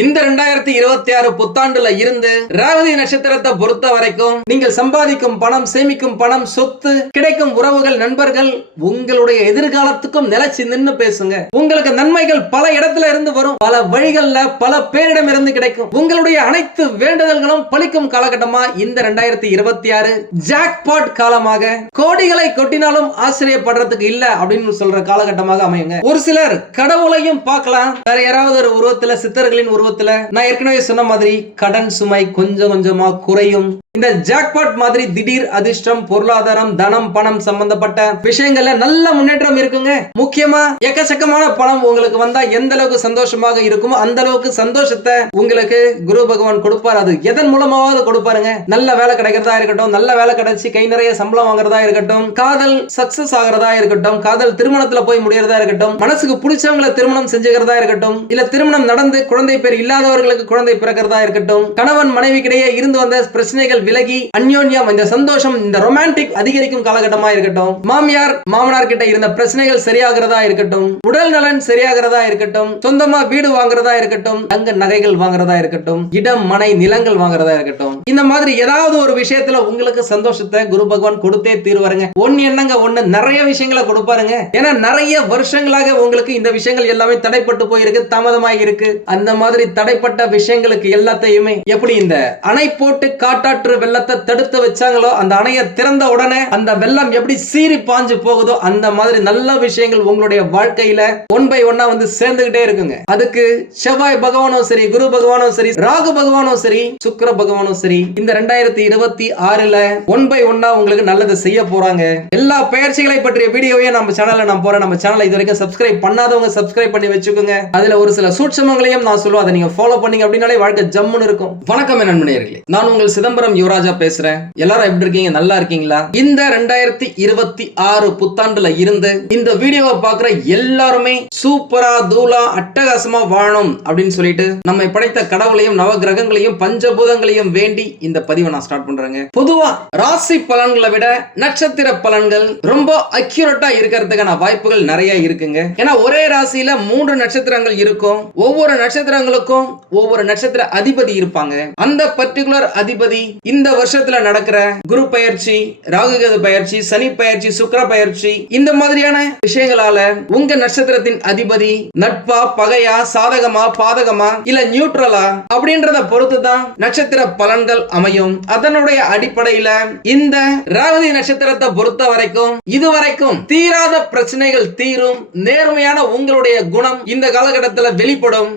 இந்த ரெண்டாயிரத்தி இருபத்தி ஆறு புத்தாண்டுல இருந்து ரேவதி நட்சத்திரத்தை பொறுத்த வரைக்கும் நீங்கள் சம்பாதிக்கும் பணம் சேமிக்கும் பணம் சொத்து கிடைக்கும் உறவுகள் நண்பர்கள் உங்களுடைய எதிர்காலத்துக்கும் நிலைச்சு நின்னு பேசுங்க. உங்களுக்கு நன்மைகள் பல இடத்துல இருந்து வரும். பல வழிகள்ல பல பேரிடம் இருந்து கிடைக்கும். உங்களுடைய அனைத்து வேண்டுதல்களும் பலிக்கும் காலகட்டமா இந்த ரெண்டாயிரத்தி இருபத்தி ஆறு ஜாக்பாட் காலமாக. கோடிகளை கொட்டினாலும் ஆச்சரியப்படுறதுக்கு இல்ல அப்படின்னு சொல்ற காலகட்டமாக அமையுங்க. ஒரு சிலர் கடவுளையும் பார்க்கலாம். வேற யாராவது ஒரு உருவத்துல சித்தர்களின் பருவத்துல நான் ஏற்கனவே சொன்ன மாதிரி கடன் சுமை கொஞ்சம் கொஞ்சமா குறையும். இந்த ஜாக்பாட் மாதிரி திடீர் அதிர்ஷ்டம் பொருளாதாரம் தனம் பணம் சம்பந்தப்பட்ட விஷயங்கள்ல நல்ல முன்னேற்றம் இருக்குங்க. முக்கியமா எக்கச்சக்கமான பணம் உங்களுக்கு வந்தா எந்த அளவுக்கு சந்தோஷமாக இருக்குமோ அந்த அளவுக்கு சந்தோஷத்தை உங்களுக்கு குரு பகவான் கொடுப்பார். அது எதன் மூலமாவது கொடுப்பாருங்க. நல்ல வேலை கிடைக்கிறதா இருக்கட்டும் நல்ல வேலை கிடைச்சி கை நிறைய சம்பளம் வாங்குறதா இருக்கட்டும் காதல் சக்சஸ் ஆகிறதா இருக்கட்டும் காதல் திருமணத்துல போய் முடியறதா இருக்கட்டும் மனசுக்கு பிடிச்சவங்களை திருமணம் செஞ்சுக்கிறதா இருக்கட்டும் இல்ல திருமணம் நடந்து குழந்தை பேர் இல்லாதவர்களுக்கு குழந்தை பிறக்கிறதா இருக்கட்டும் கணவன் மனைவிக்கிடையே இருந்து வந்த பிரச்சனைகள் விலகி அந்யோன்யம் இந்த சந்தோஷம் இந்த ரொமான்டிக் அதிகரிக்கும் காலகட்டமா இருக்கட்டும். மாமியார் மாமனார் கிட்ட இருந்த பிரச்சனைகள் சரியாகிறதா இருக்கட்டும். உடல் நலன் சரியாகிறதா இருக்கட்டும். சொந்தமா வீடு வாங்குறதா இருக்கட்டும். தங்க நகைகள் வாங்குறதா இருக்கட்டும். இடம் மனை நிலங்கள் வாங்குறதா இருக்கட்டும். இந்த மாதிரி ஏதாவது ஒரு விஷயத்துல உங்களுக்கு சந்தோஷத்தை குரு பகவான் கொடுத்தே தீர்வாருங்க. ஒன்னு என்னங்க ஒண்ணு நிறைய விஷயங்களை கொடுப்பாருங்க. ஏன்னா நிறைய வருஷங்களாக உங்களுக்கு இந்த விஷயங்கள் எல்லாமே தடைப்பட்டு போயிருக்கு தாமதமாக இருக்கு. அந்த மாதிரி தடைப்பட்ட விஷயங்களுக்கு எல்லாத்தையுமே எப்படி இந்த அணை போட்டு காட்டாற்று வெள்ளத்தை தடுத்து வச்சாங்களோ அந்த அணையை திறந்த உடனே அந்த வெள்ளம் எப்படி சீறி பாஞ்சு போகுதோ அந்த மாதிரி நல்ல விஷயங்கள் உங்களுடைய வாழ்க்கையில ஒன் பை ஒன்னா வந்து சேர்ந்துகிட்டே இருக்குங்க. அதுக்கு செவ்வாய் பகவானும் சரி குரு பகவானும் சரி ராகு பகவானும் சரி சுக்கர பகவானும் சரி இந்த ரெண்டாயிரத்தி இருபத்தி ஆறுல ஒன் பை ஒன்னா உங்களுக்கு நல்லது செய்ய போறாங்க. எல்லா பயிற்சிகளை பற்றிய வீடியோவையும் நம்ம சேனல்ல நான் போறேன். நம்ம சேனலை இது வரைக்கும் சப்ஸ்கிரைப் பண்ணாதவங்க சப்ஸ்கிரைப் பண்ணி வச்சுக்கோங்க. அதுல ஒரு சில சூட்சமங்களையும் நான் சொல்லுவேன். அதை நீங்க ஃபாலோ பண்ணீங்க அப்படின்னாலே வாழ்க்கை ஜம்முன்னு இருக்கும். வணக்கம் என் நண்பனேர்களே நான் உங்கள் சிதம்பரம் யுவராஜா பேசுறேன். எல்லாரும் எப்படி இருக்கீங்க? நல்லா இருக்கீங்களா? இந்த ரெண்டாயிரத்தி இருபத்தி ஆறு புத்தாண்டுல இருந்து இந்த வீடியோவை பாக்குற எல்லாருமே சூப்பரா தூளா அட்டகாசமா வாழணும் அப்படின்னு சொல்லிட்டு நம்மை படைத்த கடவுளையும் நவ கிரகங்களையும் பஞ்சபூதங்களையும் வேண்டி இந்த பதிவை நான் ஸ்டார்ட் பண்றேங்க. பொதுவா ராசி பலன்களை விட நட்சத்திர பலன்கள் ரொம்ப அக்யூரட்டா இருக்கிறதுக்கான வாய்ப்புகள் நிறைய இருக்குங்க. ஏன்னா ஒரே ராசியில மூன்று நட்சத்திரங்கள் இருக்கும். ஒவ்வொரு நட்சத்திரங்களுக்கும் ஒவ்வொரு நட்சத்திர அதிபதி இருப்பாங்க. அந்த பர்டிகுலர் அதிபதி இந்த வருஷத்துல நடக்கிற குரு பயிற்சி ராகுகது பயிற்சி சனி பயிற்சி சுக்கர பயிற்சி இந்த மாதிரியான விஷயங்களால உங்க நட்சத்திரத்தின் அதிபதி நட்பா பகையா சாதகமா பாதகமா இல்ல நியூட்ரலா அப்படின்றத பொறுத்து தான் நட்சத்திர பலன்கள் அமையும். அதனுடைய அடிப்படையில இந்த ரேவதி நட்சத்திரத்தை பொறுத்த வரைக்கும் இதுவரைக்கும் தீராத பிரச்சனைகள் தீரும் நேர்மையான உங்களுடைய குணம் இந்த காலகட்டத்துல வெளிப்படும்.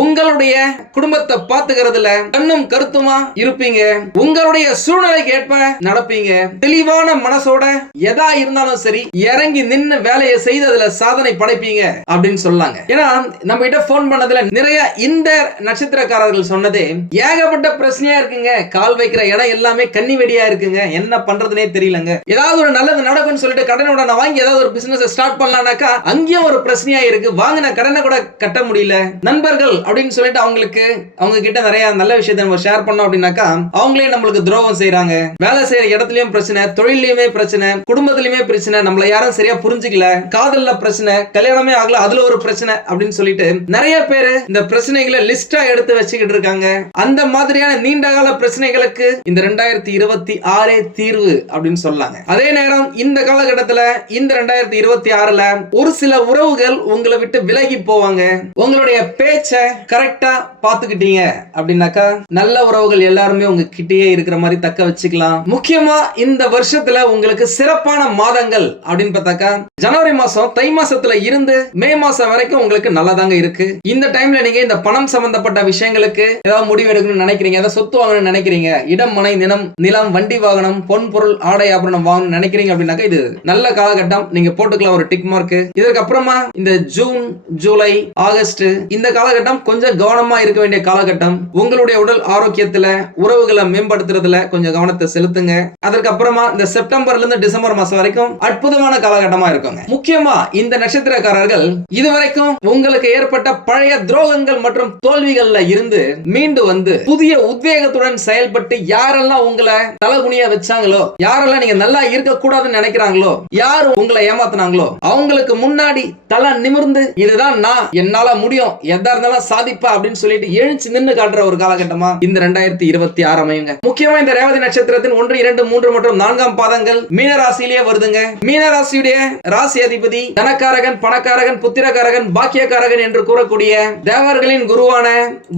உங்களுடைய குடும்பத்தை பாத்துக்கிறதுல கண்ணும் கருத்துமா இருப்பீங்க. உங்களுடைய சூழ்நிலைக்கு ஏற்ப நடப்பீங்க. தெளிவான மனசோட எதா இருந்தாலும் சரி இறங்கி நின்று வேலையை செய்து அதுல சாதனை படைப்பீங்க அப்படின்னு சொல்லாங்க. ஏன்னா நம்ம கிட்ட போன் பண்ணதுல நிறைய இந்த நட்சத்திரக்காரர்கள் சொன்னதே ஏகப்பட்ட பிரச்சனையா இருக்குங்க. கால் வைக்கிற இடம் எல்லாமே கன்னி வெடியா இருக்குங்க. என்ன பண்றதுனே தெரியலங்க. ஏதாவது ஒரு நல்லது நடக்கும்னு சொல்லிட்டு கடனோட நான் வாங்கி ஏதாவது ஒரு பிசினஸ் ஸ்டார்ட் பண்ணலாம்னாக்கா அங்கேயும் ஒரு பிரச்சனையா இருக்கு. வாங்கின கடனை கூட கட்ட முடியல. நண்பர்கள் அப்படின்னு சொல்லிட்டு அவங்களுக்கு அவங்க கிட்ட நிறைய நல்ல விஷயத்தை நம்ம ஷேர் பண்ணோம் அப்படின்னாக்கா அவங்களே நம்மளுக்கு துரோகம் செய்யறாங்க வேலை செய்யற இடத்துலயும் பிரச்சனை தொழிலையுமே பிரச்சனை குடும்பத்திலயுமே பிரச்சனை நம்மள யாரும் சரியா புரிஞ்சுக்கல காதல்ல பிரச்சனை கல்யாணமே ஆகல அதுல ஒரு பிரச்சனை அப்படின்னு சொல்லிட்டு நிறைய பேர் இந்த பிரச்சனைகளை லிஸ்டா எடுத்து வச்சுக்கிட்டு இருக்காங்க. அந்த மாதிரியான நீண்ட கால பிரச்சனைகளுக்கு இந்த ரெண்டாயிரத்தி இருபத்தி ஆறே தீர்வு அப்படின்னு சொல்லாங்க. அதே நேரம் இந்த காலகட்டத்துல இந்த ரெண்டாயிரத்தி இருபத்தி ஆறுல ஒரு சில உறவுகள் உங்களை விட்டு விலகி போவாங்க. உங்களுடைய பேச்சை கரெக்டா பாத்துக்கிட்டீங்க அப்படின்னாக்கா நல்ல உறவுகள் எல்லாருமே உங்க கிட்டேயே இருக்கிற மாதிரி தக்க வச்சுக்கலாம். முக்கியமா இந்த வருஷத்துல உங்களுக்கு சிறப்பான மாதங்கள் அப்படின்னு பார்த்தாக்கா ஜனவரி மாசம் தை மாசத்துல இருந்து மே மாசம் வரைக்கும் உங்களுக்கு நல்லதாங்க இருக்கு. இந்த டைம்ல நீங்க இந்த பணம் சம்பந்தப்பட்ட விஷயங்களுக்கு ஏதாவது முடிவு எடுக்கணும்னு நினைக்கிறீங்க ஏதாவது சொத்து வாங்கணும்னு நினைக்கிறீங்க இடம் மனை நிலம் நிலம் வண்டி வாகனம் பொன் பொருள் ஆடை ஆபரணம் வாங்கணும்னு நினைக்கிறீங்க அப்படின்னாக்கா இது நல்ல காலகட்டம். நீங்க போட்டுக்கலாம் ஒரு டிக் மார்க் இதற்கப்புறமா இந்த ஜூன் ஜூலை ஆகஸ்ட் இந்த காலகட்டம் கொஞ்சம் கவனமா இருக்க வேண்டிய காலகட்டம். உங்களுடைய உடல் ஆரோக்கியத்துல உறவுகளை மேம்படுத்துறதுல கொஞ்சம் கவனத்தை செலுத்துங்க. அதற்கு இந்த செப்டம்பர்ல இருந்து டிசம்பர் மாசம் வரைக்கும் அற்புதமான காலகட்டமா இருக்குங்க. முக்கியமா இந்த நட்சத்திரக்காரர்கள் இதுவரைக்கும் உங்களுக்கு ஏற்பட்ட பழைய துரோகங்கள் மற்றும் தோல்விகள்ல இருந்து மீண்டு வந்து புதிய உத்வேகத்துடன் செயல்பட்டு யாரெல்லாம் உங்களை தலகுனியா வச்சாங்களோ யாரெல்லாம் நீங்க நல்லா இருக்க கூடாதுன்னு நினைக்கிறாங்களோ யார் உங்களை ஏமாத்துனாங்களோ அவங்களுக்கு முன்னாடி தலை நிமிர்ந்து இதுதான் நான் என்னால முடியும் எதா இருந்தாலும் சாதிப்ப அப்படின்னு சொல்லிட்டு எழுச்சி நின்று காட்டுற ஒரு காலகட்டமா இந்த ரெண்டாயிரத்தி இருபத்தி ஆறு அமையுங்க. முக்கியமா இந்த ரேவதி நட்சத்திரத்தின் ஒன்று இரண்டு மூன்று மற்றும் நான்காம் பாதங்கள் மீன ராசியிலேயே வருதுங்க. மீன ராசியுடைய ராசி அதிபதி தனக்காரகன் பணக்காரகன் புத்திரக்காரகன் பாக்கியக்காரகன் என்று கூறக்கூடிய தேவர்களின் குருவான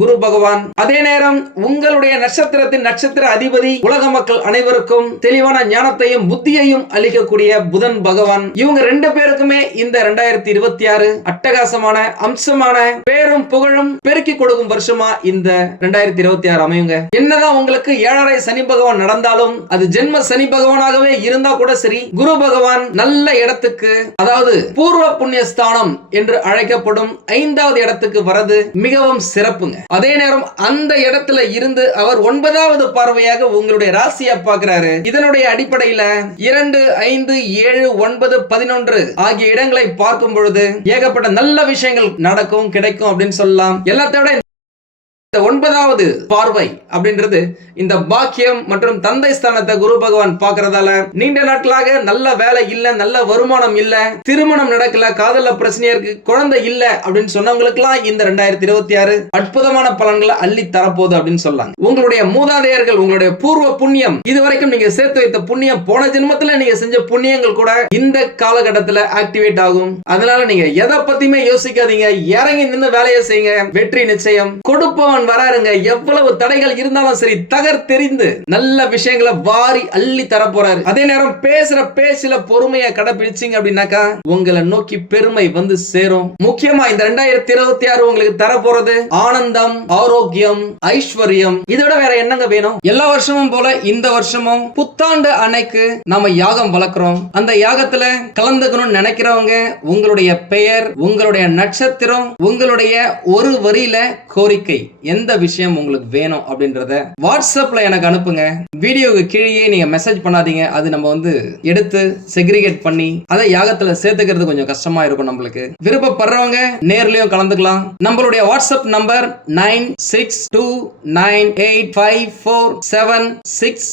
குரு பகவான். அதே நேரம் உங்களுடைய நட்சத்திரத்தின் நட்சத்திர அதிபதி உலக மக்கள் அனைவருக்கும் தெளிவான ஞானத்தையும் புத்தியையும் அளிக்கக்கூடிய புதன் பகவான். இவங்க ரெண்டு பேருக்குமே இந்த ரெண்டாயிரத்தி இருபத்தி ஆறு அட்டகாசமான அம்சமான பேரும் புகழ் புகழும் பெருக்கி கொடுக்கும் வருஷமா இந்த ரெண்டாயிரத்தி இருபத்தி ஆறு அமையுங்க. என்னதான் உங்களுக்கு ஏழரை சனி பகவான் நடந்தாலும் அது ஜென்ம சனி பகவானாகவே இருந்தா கூட சரி குரு பகவான் நல்ல இடத்துக்கு அதாவது பூர்வ புண்ணியஸ்தானம் என்று அழைக்கப்படும் ஐந்தாவது இடத்துக்கு வரது மிகவும் சிறப்புங்க. அதே நேரம் அந்த இடத்துல இருந்து அவர் ஒன்பதாவது பார்வையாக உங்களுடைய ராசியை பார்க்கிறாரு. இதனுடைய அடிப்படையில இரண்டு ஐந்து ஏழு ஒன்பது பதினொன்று ஆகிய இடங்களை பார்க்கும் பொழுது ஏகப்பட்ட நல்ல விஷயங்கள் நடக்கும் கிடைக்கும் அப்படின்னு சொல்லலாம். எல்லாத்தை எல்லாத்தோட இந்த ஒன்பதாவது பார்வை அப்படின்றது இந்த பாக்கியம் மற்றும் தந்தை ஸ்தானத்தை குரு பகவான் பாக்குறதால நீண்ட நாட்களாக நல்ல வேலை இல்ல நல்ல வருமானம் இல்ல திருமணம் நடக்கல காதல பிரச்சனையா இருக்கு குழந்தை இல்ல அப்படின்னு சொன்னவங்களுக்குலாம் இந்த ரெண்டாயிரத்தி இருபத்தி ஆறு அற்புதமான பலன்களை அள்ளி தரப்போகுது அப்படின்னு சொல்லலாம் உங்களுடைய மூதாதையர்கள் உங்களுடைய பூர்வ புண்ணியம் இதுவரைக்கும் நீங்க சேர்த்து வைத்த புண்ணியம் போன ஜென்மத்துல நீங்க செஞ்ச புண்ணியங்கள் கூட இந்த காலகட்டத்துல ஆக்டிவேட் ஆகும். அதனால நீங்க எதை பத்தியுமே யோசிக்காதீங்க. இறங்கி நின்று வேலையை செய்யுங்க. வெற்றி நிச்சயம். கொடுப்பவன் வராருங்க எவ்வளவு தடைகள் இருந்தாலும் சரி தகர்த்தெறிந்து நல்ல விஷயங்களை வாரி அள்ளி தர போறாரு. அதே நேரம் பேசுற பேச்சுல பொறுமையை கடைபிடிச்சீங்க அப்படின்னாக்கா உங்களை நோக்கி பெருமை வந்து சேரும். முக்கியமா இந்த ரெண்டாயிரத்தி இருபத்தி ஆறு உங்களுக்கு தர போறது ஆனந்தம் ஆரோக்கியம் ஐஸ்வர்யம். இதோட வேற என்னங்க வேணும்? எல்லா வருஷமும் போல இந்த வருஷமும் புத்தாண்டு அன்னைக்கு நாம யாகம் வளர்க்கிறோம். அந்த யாகத்துல கலந்துக்கணும்னு நினைக்கிறவங்க உங்களுடைய பெயர் உங்களுடைய நட்சத்திரம் உங்களுடைய ஒரு வரியில கோரிக்கை. எந்த விஷயம் உங்களுக்கு வேணும் அப்படின்றத வாட்ஸ்அப்ல எனக்கு அனுப்புங்க. வீடியோவுக்கு கீழேயே நீங்க மெசேஜ் பண்ணாதீங்க. அது நம்ம வந்து எடுத்து செக்ரிகேட் பண்ணி அதை யாகத்தில் சேர்த்துக்கிறது கொஞ்சம் கஷ்டமா இருக்கும் நம்மளுக்கு. விருப்பப்படுறவங்க நேர்லையும் கலந்துக்கலாம். நம்மளுடைய WhatsApp number nine six two nine eight five four seven six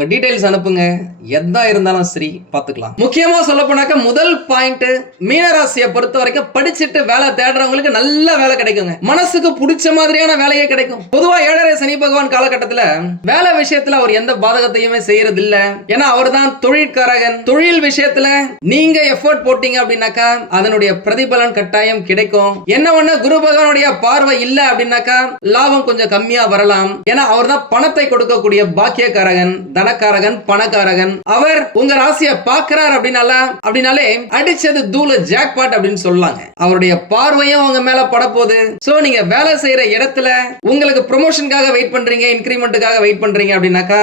உங்கள் டீடைல்ஸ் அனுப்புங்க. எதா இருந்தாலும் சரி பார்த்துக்கலாம். முக்கியமா சொல்ல போனாக்க முதல் பாயிண்ட் மீனராசியை பொறுத்த வரைக்கும் படிச்சுட்டு வேலை தேடுறவங்களுக்கு நல்ல வேலை கிடைக்குங்க. மனசுக்கு பிடிச்ச மாதிரியான வேலையே கிடைக்கும். பொதுவா ஏழரை சனி பகவான் காலகட்டத்துல வேலை விஷயத்துல அவர் எந்த பாதகத்தையுமே செய்யறது இல்ல ஏன்னா அவர் தான் தொழிற்காரகன். தொழில் விஷயத்துல நீங்க எஃபோர்ட் போட்டீங்க அப்படின்னாக்கா அதனுடைய பிரதிபலன் கட்டாயம் கிடைக்கும். என்ன ஒண்ணு குரு பகவானுடைய பார்வை இல்ல அப்படின்னாக்கா லாபம் கொஞ்சம் கம்மியா வரலாம். ஏன்னா அவர் தான் பணத்தை கொடுக்கக்கூடிய பாக்கியக்காரகன் தன பணக்காரகன் அவர் உங்க ராசியை பாக்குறாரு அப்படின்னால அப்படின்னாலே அடிச்சது தூள ஜாக்பாட் அப்படின்னு சொல்லாங்க. அவருடைய பார்வையும் அவங்க மேல படப்போகுது. சோ நீங்க வேலை செய்யற இடத்துல உங்களுக்கு ப்ரொமோஷனுக்காக வெயிட் பண்றீங்க இன்க்ரிமெண்ட்டுக்காக வெயிட் பண்றீங்க அப்படின்னாக்கா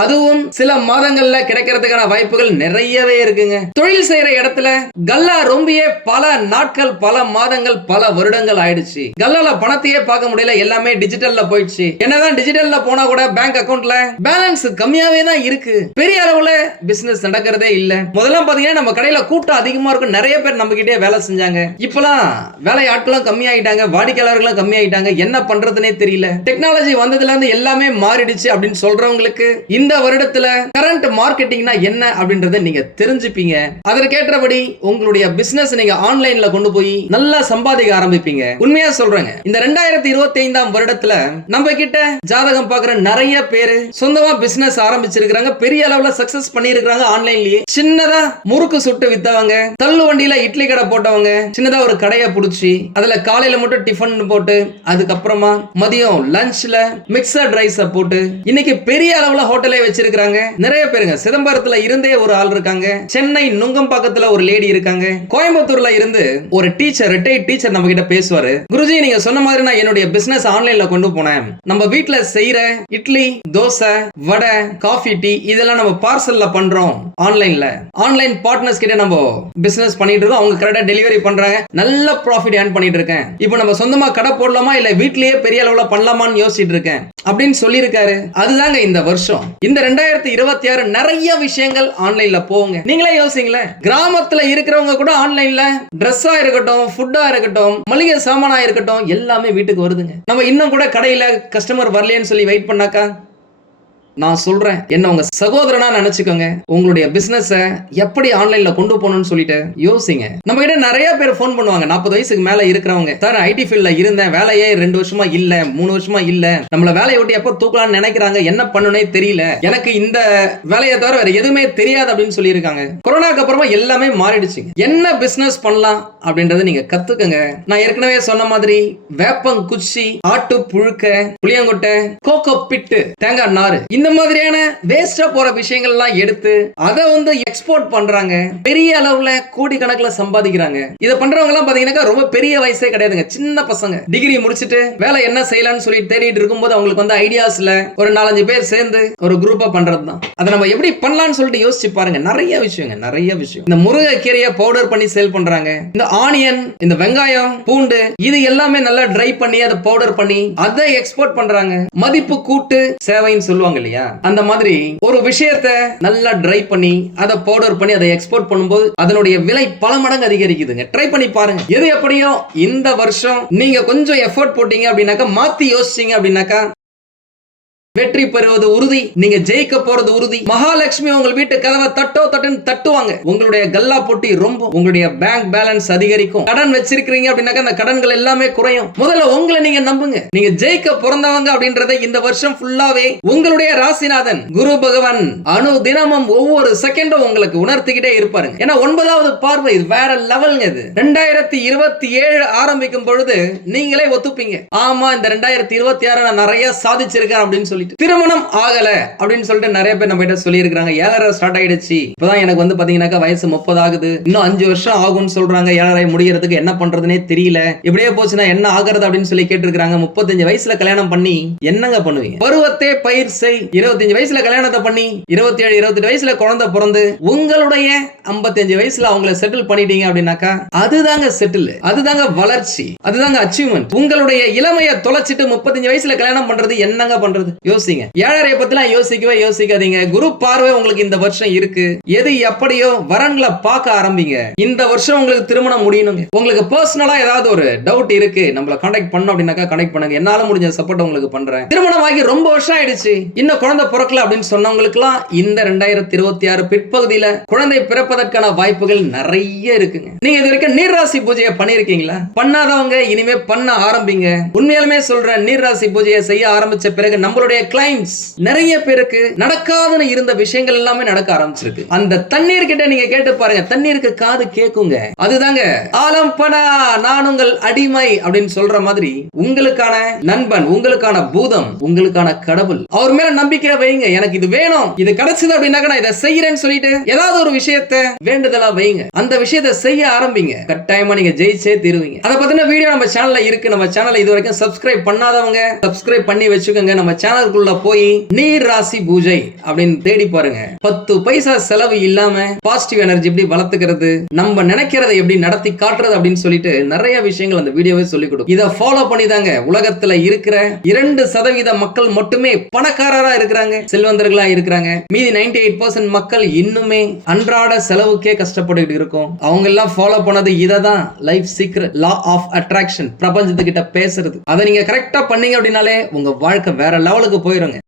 அதுவும் சில மாதங்கள்ல கிடைக்கிறதுக்கான வாய்ப்புகள் நிறையவே இருக்குங்க. தொழில் செய்யற இடத்துல கல்லா ரொம்பியே பல நாட்கள் பல மாதங்கள் பல வருடங்கள் ஆயிடுச்சு. கல்லால பணத்தையே பார்க்க முடியல எல்லாமே டிஜிட்டல்ல போயிடுச்சு. என்னதான் டிஜிட்டல்ல போனா கூட பேங்க் அக்கவுண்ட்ல பேலன்ஸ் கம்மியாவே தான் இருக்கு. பெரிய அளவுல பிசினஸ் நடக்கிறதே இல்ல. முதல்ல பாத்தீங்கன்னா நம்ம கடையில கூட்டம் அதிகமா இருக்கும். நிறைய பேர் நம்ம கிட்டே வேலை செஞ்சாங்க. இப்பெல்லாம் வேலை ஆட்களும் கம்மியாயிட்டாங்க வாடிக்கையாளர்களும் கம்மி ஆயிட்டாங்க என்ன பண்றதுனே தெரியல. டெக்னாலஜி வந்ததுல இருந்து எல்லாமே மாறிடுச்சு அப்படின்னு சொல்றவங்களுக்கு இந்த வருடத்துல கரண்ட் மார்க்கெட்டிங்னா என்ன அப்படின்றத நீங்க தெரிஞ்சுப்பீங்க. அதற்கேற்றபடி உங்களுடைய பிசினஸ் நீங்க ஆன்லைன்ல கொண்டு போய் நல்லா சம்பாதிக்க ஆரம்பிப்பீங்க. உண்மையா சொல்றேங்க. இந்த ரெண்டாயிரத்தி இருபத்தி ஐந்தாம் வருடத்துல நம்ம கிட்ட ஜாதகம் பாக்குற நிறைய பேரு சொந்தமா பிசினஸ் ஆரம்பிச்சிருக்காங்க பெரிய அளவுல சக்சஸ் பண்ணிருக்காங்க ஆன்லைன்லயே சின்னதா முறுக்கு சுட்டு வித்தவங்க தள்ளு வண்டியில இட்லி கடை போட்டவங்க சின்னதா ஒரு கடையை புடிச்சு அதுல காலையில மட்டும் டிஃபன் போட்டு அதுக்கப்புறமா மதியம் லஞ்ச்ல மிக்சர் ரைஸ போட்டு இன்னைக்கு பெரிய அளவுல ஹோட்டல் ஹோட்டலே வச்சிருக்காங்க நிறைய பேருங்க. சிதம்பரத்துல இருந்தே ஒரு ஆள் இருக்காங்க. சென்னை நுங்கம்பாக்கத்துல ஒரு லேடி இருக்காங்க. கோயம்புத்தூர்ல இருந்து ஒரு டீச்சர் ரிட்டையர்ட் டீச்சர் நம்ம கிட்ட பேசுவாரு. குருஜி நீங்க சொன்ன மாதிரி நான் என்னுடைய பிசினஸ் ஆன்லைன்ல கொண்டு போனேன். நம்ம வீட்ல செய்யற இட்லி தோசை வடை காஃபி டீ இதெல்லாம் நம்ம பார்சல்ல பண்றோம் ஆன்லைன்ல ஆன்லைன் பார்ட்னர்ஸ் கிட்ட நம்ம பிசினஸ் பண்ணிட்டு இருக்கோம். அவங்க கரெக்டா டெலிவரி பண்றாங்க. நல்ல ப்ராஃபிட் ஏர்ன் பண்ணிட்டு இருக்கேன். இப்போ நம்ம சொந்தமா கடை போடலாமா? இல்ல வீட்லயே பெரிய அளவுல பண்ணலாமான்னு யோசிச்சுட்டு இருக்கேன். அப்படின்னு சொல்லியிருக்காரு. அதுதாங்க இந்த வருஷம். இந்த ரெண்டாயிரத்தி இருபத்தி ஆறு நிறைய விஷயங்கள் ஆன்லைன்ல போங்க. நீங்களே யோசிங்களேன் கிராமத்துல இருக்கிறவங்க கூட ஆன்லைன்ல ட்ரெஸ்ஸா இருக்கட்டும் ஃபுட்டா இருக்கட்டும் மளிகை சாமானா இருக்கட்டும் எல்லாமே வீட்டுக்கு வருதுங்க. நம்ம இன்னும் கூட கடையில கஸ்டமர் வரலையேன்னு சொல்லி வெயிட் பண்ணாக்கா நான் சொல்றேன். என்ன உங்க சகோதரனா நினைச்சுக்கோங்க. உங்களுடைய பிசினஸ எப்படி ஆன்லைன்ல கொண்டு போகணும்னு சொல்லிட்டு யோசிங்க. நம்ம கிட்ட நிறைய பேர் ஃபோன் பண்ணுவாங்க. நாற்பது வயசுக்கு மேல இருக்கிறவங்க. சார் ஐடி ஃபீல்ட்ல இருந்தேன். வேலையே ரெண்டு வருஷமா இல்ல மூணு வருஷமா இல்ல. நம்மள வேலையை விட்டு எப்போ தூக்கலாம்னு நினைக்கிறாங்க? என்ன பண்ணுனே தெரியல. எனக்கு இந்த வேலையை தவிர வேற எதுவுமே தெரியாது அப்படின்னு சொல்லியிருக்காங்க. கொரோனாக்கு அப்புறமா எல்லாமே மாறிடுச்சு என்ன பிசினஸ் பண்ணலாம் அப்படின்றத நீங்க கத்துக்கங்க. நான் ஏற்கனவே சொன்ன மாதிரி வேப்பங்குச்சி ஆட்டு புழுக்க புளியங்கொட்டை கோகோ பிட்டு தேங்காய் நாறு. இந்த மாதிரியான வேஸ்டா போற விஷயங்கள்லாம் எடுத்து அதை வந்து எக்ஸ்போர்ட் பண்றாங்க. பெரிய அளவுல கோடிக்கணக்குல சம்பாதிக்கிறாங்க. இதை பண்றவங்க எல்லாம் பாத்தீங்கன்னா ரொம்ப பெரிய வயசே கிடையாதுங்க. சின்ன பசங்க. டிகிரி முடிச்சிட்டு வேலை என்ன செய்யலாம்னு சொல்லி தேடிட்டு இருக்கும்போது அவங்களுக்கு வந்து ஐடியாஸ்ல ஒரு நாலஞ்சு பேர் சேர்ந்து ஒரு குரூப்பா பண்றது தான் அதை நம்ம எப்படி பண்ணலாம்னு சொல்லிட்டு யோசிச்சு பாருங்க. நிறைய விஷயங்க நிறைய விஷயம். இந்த முருங்கைக்கீரையை பவுடர் பண்ணி சேல் பண்றாங்க. இந்த ஆனியன் இந்த வெங்காயம் பூண்டு இது எல்லாமே நல்லா ட்ரை பண்ணி அதை பவுடர் பண்ணி அதை எக்ஸ்போர்ட் பண்றாங்க. மதிப்பு கூட்டு சேவைன்னு சொல்லுவாங்க இல்லையா? அந்த மாதிரி ஒரு விஷயத்த நல்லா ட்ரை பண்ணி அதை பவுடர் பண்ணி அதை எக்ஸ்போர்ட் பண்ணும்போது அதனுடைய விலை பல மடங்கு அதிகரிக்குதுங்க. ட்ரை பண்ணி பாருங்க. எது எப்படியோ இந்த வருஷம் நீங்க கொஞ்சம் எஃபோர்ட் போட்டீங்க அப்படின்னாக்கா மாத்தி யோசிச்சீங்க அப்படின்னாக்கா வெற்றி பெறுவது உறுதி நீங்க ஜெயிக்க போறது உறுதி. மகாலட்சுமி உங்க வீட்டு கதவை தட்டோ தட்டுன்னு தட்டுவாங்க. உங்களுடைய கல்லா பொட்டி ரொம்ப உங்களுடைய பேங்க் பேலன்ஸ் அதிகரிக்கும். கடன் வச்சிருக்கீங்க அப்படின்னாக்கா அந்த கடன்கள் எல்லாமே குறையும். முதல்ல உங்களை நீங்க நம்புங்க. நீங்க ஜெயிக்க பிறந்தவங்க அப்படின்றத இந்த வருஷம் ஃபுல்லாவே உங்களுடைய ராசிநாதன் குரு பகவான் அணு தினமும் ஒவ்வொரு செகண்டும் உங்களுக்கு உணர்த்திக்கிட்டே இருப்பாருங்க. ஏன்னா ஒன்பதாவது பார்வை இது வேற லெவல்ங்க இது. ரெண்டாயிரத்தி இருபத்தி ஏழு ஆரம்பிக்கும் பொழுது நீங்களே ஒத்துப்பீங்க. ஆமா இந்த ரெண்டாயிரத்தி இருபத்தி ஆறு நான் நிறைய சாதிச்சிருக்கேன் அப்படின்னு சொல்லி சொல்லிட்டு திருமணம் ஆகல அப்படின்னு சொல்லிட்டு நிறைய பேர் நம்ம கிட்ட சொல்லியிருக்காங்க ஏழரை ஸ்டார்ட் ஆயிடுச்சு. இப்பதான் எனக்கு வந்து பாத்தீங்கன்னாக்கா வயசு முப்பது ஆகுது. இன்னும் அஞ்சு வருஷம் ஆகும்னு சொல்றாங்க. ஏழரை முடிகிறதுக்கு என்ன பண்றதுனே தெரியல. இப்படியே போச்சுன்னா என்ன ஆகிறது? அப்படின்னு சொல்லி கேட்டிருக்காங்க முப்பத்தஞ்சு வயசுல கல்யாணம் பண்ணி என்னங்க பண்ணுவீங்க? பருவத்தே பயிர் செய். இருபத்தஞ்சு வயசுல கல்யாணத்தை பண்ணி இருபத்தி ஏழு இருபத்தெட்டு வயசுல குழந்தை பிறந்து உங்களுடைய ஐம்பத்தஞ்சு வயசுல அவங்கள செட்டில் பண்ணிட்டீங்க அப்படின்னாக்கா அதுதாங்க செட்டில் அதுதாங்க வளர்ச்சி. அதுதாங்க அச்சீவ்மெண்ட் உங்களுடைய இளமையை தொலைச்சிட்டு முப்பத்தஞ்சு வயசுல கல்யாணம் பண்றது என்னங்க பண்றது? யோசிங்க. ஏழரை பத்திலாம் யோசிக்கவே யோசிக்காதீங்க. குரு பார்வை உங்களுக்கு இந்த வருஷம் இருக்கு. எது எப்படியோ வரன்களை பார்க்க ஆரம்பிங்க. இந்த வருஷம் உங்களுக்கு திருமணம் முடியணுங்க. உங்களுக்கு பர்சனலா ஏதாவது ஒரு டவுட் இருக்கு நம்மள கண்டக்ட் பண்ணோம் அப்படின்னாக்கா கனெக்ட் பண்ணுங்க. என்னால முடிஞ்ச சப்போர்ட் உங்களுக்கு பண்றேன். திருமணம் ஆகி ரொம்ப வருஷம் ஆயிடுச்சு. இன்னும் குழந்தை பிறக்கல அப்படின்னு சொன்னவங்களுக்கு எல்லாம் இந்த ரெண்டாயிரத்தி இருபத்தி ஆறு பிற்பகுதியில குழந்தை பிறப்பதற்கான வாய்ப்புகள் நிறைய இருக்குங்க. நீங்க இது வரைக்கும் நீர்ராசி பூஜையை பண்ணிருக்கீங்களா பண்ணாதவங்க இனிமே பண்ண ஆரம்பிங்க. உண்மையாலுமே சொல்றேன் நீர்ராசி பூஜையை செய்ய ஆரம்பிச்ச பிறகு நம்மளுடைய கிளைம்ஸ் நிறைய பேருக்கு நடக்காதுன்னு இருந்த விஷயங்கள் எல்லாமே நடக்க ஆரம்பிச்சிருக்கு. அந்த தண்ணீர் கிட்ட நீங்க கேட்டு பாருங்க. தண்ணீருக்கு காது கேக்குங்க. அதுதாங்க ஆலம் பனா நான் உங்கள் அடிமை அப்படின்னு சொல்ற மாதிரி உங்களுக்கான நண்பன் உங்களுக்கான பூதம் உங்களுக்கான கடவுள் அவர் மேல நம்பிக்கை வைங்க. எனக்கு இது வேணும் இது கிடைச்சது அப்படின்னாக்க நான் இதை செய்யறேன்னு சொல்லிட்டு ஏதாவது ஒரு விஷயத்த வேண்டுதலா வைங்க. அந்த விஷயத்தை செய்ய ஆரம்பிங்க. கட்டாயமா நீங்க ஜெயிச்சே தீருவீங்க. அதை பத்தின வீடியோ நம்ம சேனல்ல இருக்கு. நம்ம சேனலை இது வரைக்கும் சப்ஸ்கிரைப் பண்ணாதவங்க சப்ஸ்கிரைப் பண்ணி வச்சுக்கோங்க. நம்ம சேனல் சேனலுக்குள்ள போய் நீர் ராசி பூஜை அப்படின்னு தேடி பாருங்க. பத்து பைசா செலவு இல்லாம பாசிட்டிவ் எனர்ஜி எப்படி வளர்த்துக்கிறது நம்ம நினைக்கிறதை எப்படி நடத்தி காட்டுறது அப்படின்னு சொல்லிட்டு நிறைய விஷயங்கள் அந்த வீடியோவே சொல்லி கொடுக்கும். இதை ஃபாலோ பண்ணி தாங்க உலகத்துல இருக்கிற இரண்டு சதவீத மக்கள் மட்டுமே பணக்காரரா இருக்கிறாங்க செல்வந்தர்களா இருக்கிறாங்க. மீதி நைன்டி எயிட் பர்சன்ட் மக்கள் இன்னுமே அன்றாட செலவுக்கே கஷ்டப்பட்டுக்கிட்டு இருக்கும். அவங்க எல்லாம் ஃபாலோ பண்ணது இதை தான் life secret law of attraction பிரபஞ்சத்துக்கிட்ட பேசுறது. அதை நீங்க கரெக்டா பண்ணீங்க அப்படின்னாலே உங்க வாழ்க்கை வேற லெவலுக்கு போயிருங்க.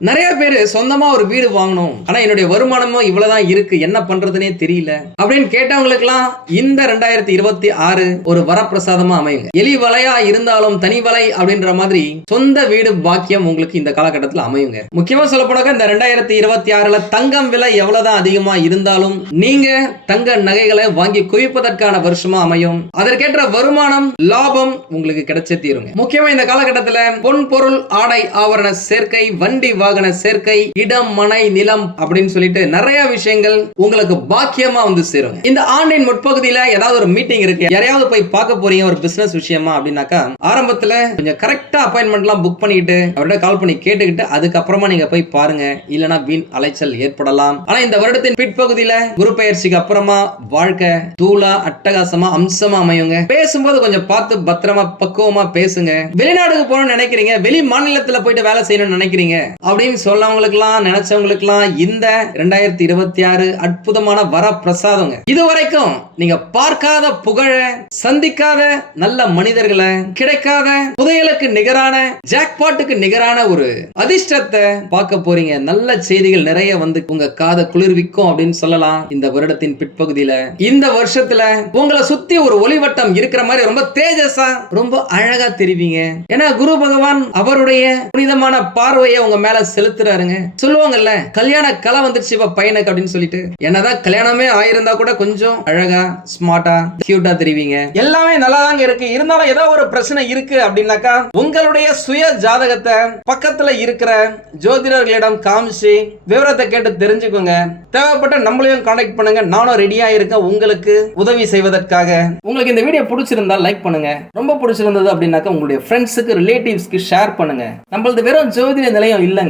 நிறைய பேர் சொந்தமா ஒரு வீடு வாங்கணும். ஆனா என்னுடைய வருமானமும் இவ்வளவுதான் இருக்கு. என்ன பண்றதுனே தெரியல. அப்படின்னு கேட்டவங்களுக்குலாம் இந்த ரெண்டாயிரத்தி இருபத்தி ஆறு ஒரு வரப்பிரசாதமா அமையுங்க. எலி வலையா இருந்தாலும் தனி வலை அப்படின்ற மாதிரி சொந்த வீடு பாக்கியம் உங்களுக்கு இந்த காலகட்டத்தில் அமையுங்க. முக்கியமா சொல்ல போனாக்க இந்த ரெண்டாயிரத்தி இருபத்தி ஆறுல தங்கம் விலை எவ்வளவுதான் அதிகமா இருந்தாலும் நீங்க தங்க நகைகளை வாங்கி குவிப்பதற்கான வருஷமா அமையும். அதற்கேற்ற வருமானம் லாபம் உங்களுக்கு கிடைச்சே தீருங்க. முக்கியமா இந்த காலகட்டத்துல பொன் பொருள் ஆடை ஆவரண சேர்க்கை வண்டி வாகன சேர்க்கை இடம் மனை நிலம் அப்படின்னு சொல்லிட்டு நிறைய விஷயங்கள் உங்களுக்கு பாக்கியமா வந்து சேரும் இந்த ஆன்லைன் முற்பகுதியில ஏதாவது ஒரு மீட்டிங் இருக்கு யாரையாவது போய் பார்க்க போறீங்க ஒரு பிசினஸ் விஷயமா அப்படின்னாக்கா ஆரம்பத்துல கொஞ்சம் கரெக்டா அப்பாயின்மெண்ட் எல்லாம் புக் பண்ணிட்டு அவர்கிட்ட கால் பண்ணி கேட்டுக்கிட்டு அதுக்கப்புறமா நீங்க போய் பாருங்க. இல்லனா வீண் அலைச்சல் ஏற்படலாம். ஆனா இந்த வருடத்தின் பிற்பகுதியில குரு அப்புறமா வாழ்க்கை தூளா அட்டகாசமா அம்சமா அமையுங்க. பேசும்போது கொஞ்சம் பார்த்து பத்திரமா பக்குவமா பேசுங்க. வெளிநாடுக்கு போகணும்னு நினைக்கிறீங்க வெளி மாநிலத்துல போயிட்டு வேலை செய்யணும்னு நினைக்கிறீங்க அப்படின்னு சொல்லவங்களுக்குலாம் நினைச்சவங்களுக்குலாம் இந்த ரெண்டாயிரத்தி இருபத்தி ஆறு அற்புதமான வர பிரசாதங்க இது வரைக்கும் நீங்க பார்க்காத புகழ சந்திக்காத நல்ல மனிதர்களை கிடைக்காத புதையலுக்கு நிகரான ஜாக்பாட்டுக்கு நிகரான ஒரு அதிர்ஷ்டத்தை பார்க்க போறீங்க. நல்ல செய்திகள் நிறைய வந்து உங்க காத குளிர்விக்கும் அப்படின்னு சொல்லலாம். இந்த வருடத்தின் பிற்பகுதியில இந்த வருஷத்துல உங்களை சுத்தி ஒரு ஒளிவட்டம் இருக்கிற மாதிரி ரொம்ப தேஜஸா ரொம்ப அழகா தெரிவிங்க. ஏன்னா குரு பகவான் அவருடைய புனிதமான பார்வையை உங்க மேல செலுத்துறாருங்க. சொல்லுவாங்கல்ல கல்யாண கலை வந்துருச்சு இப்ப பையனுக்கு அப்படின்னு சொல்லிட்டு. என்னதான் கல்யாணமே ஆயிருந்தா கூட கொஞ்சம் அழகா ஸ்மார்ட்டா கியூட்டா தெரிவிங்க. எல்லாமே நல்லா தாங்க இருக்கு. இருந்தாலும் ஏதோ ஒரு பிரச்சனை இருக்கு அப்படின்னாக்கா உங்களுடைய சுய ஜாதகத்தை பக்கத்துல இருக்கிற ஜோதிடர்களிடம் காமிச்சு விவரத்தை கேட்டு தெரிஞ்சுக்கோங்க. தேவைப்பட்ட நம்மளையும் கான்டாக்ட் பண்ணுங்க. நானும் ரெடியா இருக்கேன். உங்களுக்கு உதவி செய்வதற்காக. உங்களுக்கு இந்த வீடியோ பிடிச்சிருந்தா லைக் பண்ணுங்க. ரொம்ப பிடிச்சிருந்தது அப்படின்னாக்கா உங்களுடைய ஃப்ரெண்ட்ஸுக்கு ரிலேட்டிவ்ஸ்க்கு ஷேர் பண்ணுங்க. நம்மளது வெறும் ஜோதிட நிலையம் இல்லைங்க.